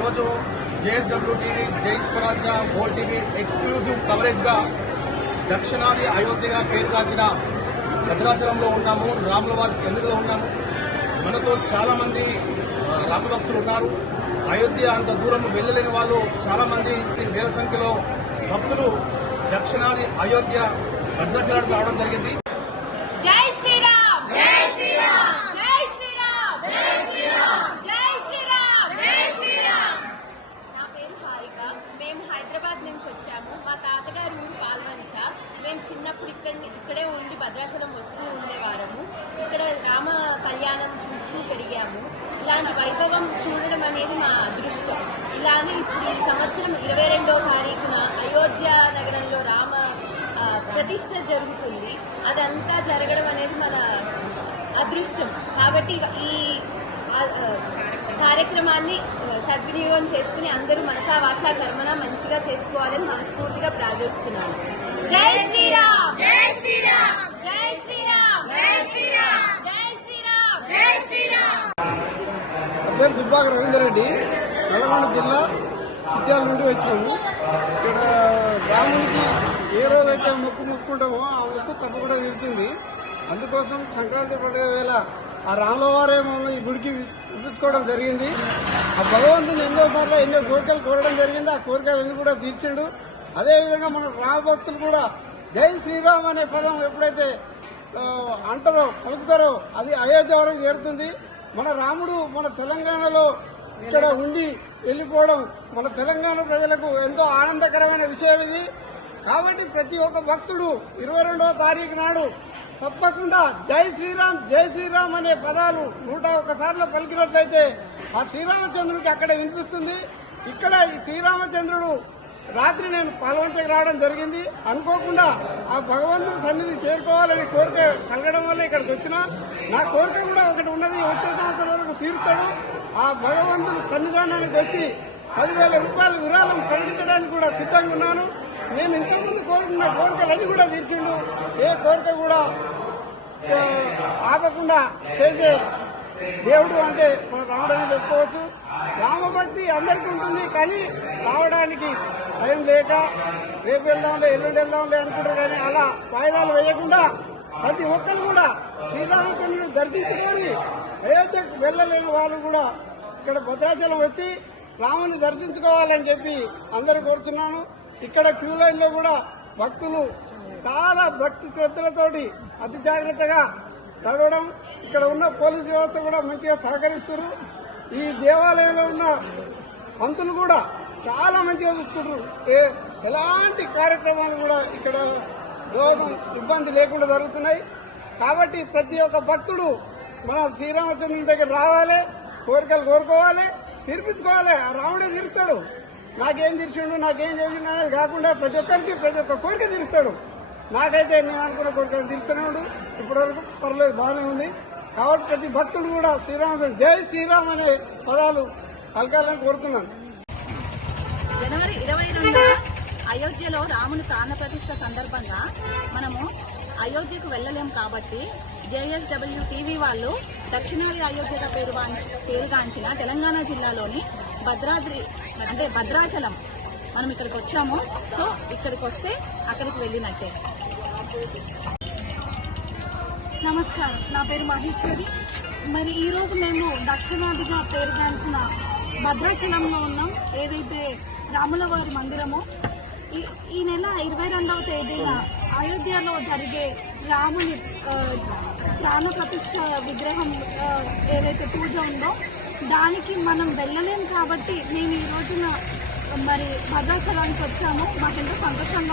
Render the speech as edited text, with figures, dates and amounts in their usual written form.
ఈరోజు JSW TV, జై స్వరాజ్య, gold TV exclusive కవరేజ్గా దక్షిణాది అయోధ్యగా పేరుగాంచిన భద్రాచలంలో ఉన్నాము. రాముల వారి సన్నిధిలో ఉన్నాము. మనతో చాలా మంది రామభక్తులు ఉన్నారు. అయోధ్య అంత దూరం వెళ్ళలేని వాళ్ళు చాలా మంది, వేల సంఖ్యలో భక్తులు దక్షిణాది అయోధ్య భద్రాచలానికి రావడం జరిగింది. జై శ్రీరామ్, జై శ్రీరామ్, జై శ్రీరామ్, జై శ్రీరామ్, జై శ్రీరామ్, జై శ్రీరామ్. నా పేరు హారిక. మేము హైదరాబాద్ నుంచి వచ్చాము. మా తాతగారు ఊరు పాల్వంచ. మేము చిన్నప్పుడు ఇక్కడే ఉండి భద్రాచలం వస్తూ ఉండేవారము. ఇక్కడ రామ కళ్యాణం చూస్తూ పెరిగాము. ఇలాంటి వైభవం చూడడం అనేది మా అదృష్టం. ఇలానే ఇప్పుడు ఈ సంవత్సరం 22వ తారీఖున అయోధ్య నగరంలో రామ ప్రతిష్ట జరుగుతుంది. అదంతా జరగడం అనేది మన అదృష్టం. కాబట్టి ఈ కార్యక్రమాన్ని సద్వినియోగం చేసుకుని అందరూ మనసా వాచా కర్మన మంచిగా చేసుకోవాలని మనస్ఫూర్తిగా ప్రార్థిస్తున్నాను. జై శ్రీరామ్, జై శ్రీరామ్, జై శ్రీరామ్, జై శ్రీరామ్, జై శ్రీరామ్, జై శ్రీరామ్. పేరు దుబ్బాక రవీందర్ రెడ్డి, నల్గొండ జిల్లా విద్యాల నుండి వచ్చాము. ఇక్కడ రామునికి ఏ రోజైతే మొక్కుంటామో ఆ మొక్కు తప్పకుండా తీరుతుంది. అందుకోసం సంక్రాంతి పండుగ వేళ ఆ రాముల వారే మమ్మల్ని ఈ గుడికి పిలుచుకోవడం జరిగింది. ఆ భగవంతుని ఎన్నోసార్లు ఎన్నో కోరికలు కోరడం జరిగింది. ఆ కోరికలన్నీ కూడా తీర్చిండు. అదేవిధంగా మన రామభక్తులు కూడా జై శ్రీరామ్ అనే పదం ఎప్పుడైతే అంటారో పలుకుతారో అది అయోధ్య వరకు చేరుతుంది. మన రాముడు మన తెలంగాణలో ఇక్కడ ఉండి వెళ్లిపోవడం మన తెలంగాణ ప్రజలకు ఎంతో ఆనందకరమైన విషయం ఇది. కాబట్టి ప్రతి ఒక్క భక్తుడు 22వ తారీఖు నాడు తప్పకుండా జై శ్రీరామ్, జై శ్రీరామ్ అనే పదాలు 101 సార్లు పలికినట్లయితే ఆ శ్రీరామచంద్రుడికి అక్కడ వినిపిస్తుంది. ఇక్కడ ఈ శ్రీరామచంద్రుడు రాత్రి నేను పాల్వంచకు రావడం జరిగింది. అనుకోకుండా ఆ భగవంతుడి సన్నిధి చేరుకోవాలని కోరిక కలగడం వల్ల ఇక్కడికి వచ్చిన నా కోరిక కూడా ఒకటి ఉన్నది. వచ్చే సంవత్సరం వరకు తీరుతాడు. ఆ భగవంతుడి సన్నిధానానికి వచ్చి 10,000 రూపాయల విరాళం ప్రకటించడానికి కూడా సిద్ధంగా ఉన్నాను. నేను ఇంతకుముందు కోరుకున్న కోరికలన్నీ కూడా తీర్చిండు. ఏ కోరిక కూడా ఆపకుండా చేసే దేవుడు అంటే మన రావడానికి చెప్పుకోవచ్చు. రామభక్తి అందరికీ ఉంటుంది, కానీ రావడానికి టైం లేక రేపు వెళ్దాంలే, ఎల్లుండి వెళ్దాంలే అనుకుంటారు. కానీ అలా వాయిదాలు వేయకుండా ప్రతి ఒక్కరు కూడా శ్రీరామచంద్రుని దర్శించుకొని అయోధ్యకు వెళ్ళలేని వాళ్ళు కూడా ఇక్కడ భద్రాచలం వచ్చి రాముని దర్శించుకోవాలని చెప్పి అందరూ కోరుతున్నాను. ఇక్కడ క్యూ లైన్ లో కూడా భక్తులు చాలా భక్తి శ్రద్ధలతోటి అతి జాగ్రత్తగా నడవడం, ఇక్కడ ఉన్న పోలీసు వ్యవస్థ కూడా మంచిగా సహకరిస్తున్నారు. ఈ దేవాలయంలో ఉన్న పంతులు కూడా చాలా మంచిగా చూసుకుంటారు. ఎలాంటి కార్యక్రమాలు కూడా ఇక్కడ దోహదం ఇబ్బంది లేకుండా జరుగుతున్నాయి. కాబట్టి ప్రతి ఒక్క భక్తుడు మన శ్రీరామచంద్రుని దగ్గర రావాలి, కోరికలు కోరుకోవాలి, తీర్పించుకోవాలి. రాముడే తీరుస్తాడు. నాకేం తీర్చిండు, నాకేం చేసిండు అనేది కాకుండా ప్రతి ఒక్కరికి ప్రతి ఒక్క కోరిక తీరుస్తాడు. నాకైతే నేను అనుకున్న కోరికలు తీరుస్తూనే ఉండు. ఇప్పటివరకు పర్లేదు, బాగానే ఉంది. కాబట్టి ప్రతి భక్తుడు కూడా శ్రీరామచంద్ర జై శ్రీరామ్ అనే పదాలు పలకాలని కోరుతున్నాను. జనవరి 22న అయోధ్యలో రాముని ప్రాణ ప్రతిష్ఠ సందర్భంగా మనము అయోధ్యకు వెళ్ళలేం కాబట్టి జేఎస్డబ్ల్యూ టీవీ వాళ్ళు దక్షిణాది అయోధ్యగా పేరుగాంచిన తెలంగాణ జిల్లాలోని భద్రాద్రి అంటే భద్రాచలం మనం ఇక్కడికి వచ్చాము. సో ఇక్కడికి వస్తే అక్కడికి వెళ్ళినట్టే. నమస్కారం, నా పేరు మహేశ్వరి. మరి ఈరోజు మేము దక్షిణాదిగా పేరుగాంచిన భద్రాచలంలో ఉన్నాం. ఏదైతే రాముల వారి మందిరమో ఈ నెల 22వ తేదీన అయోధ్యలో జరిగే రాముని ప్రాణ ప్రతిష్ఠ విగ్రహం ఏదైతే పూజ ఉందో దానికి మనం వెళ్ళలేం కాబట్టి మేము ఈ రోజున మరి భద్రాచలానికి వచ్చాము. మాకెంతో సంతోషంగా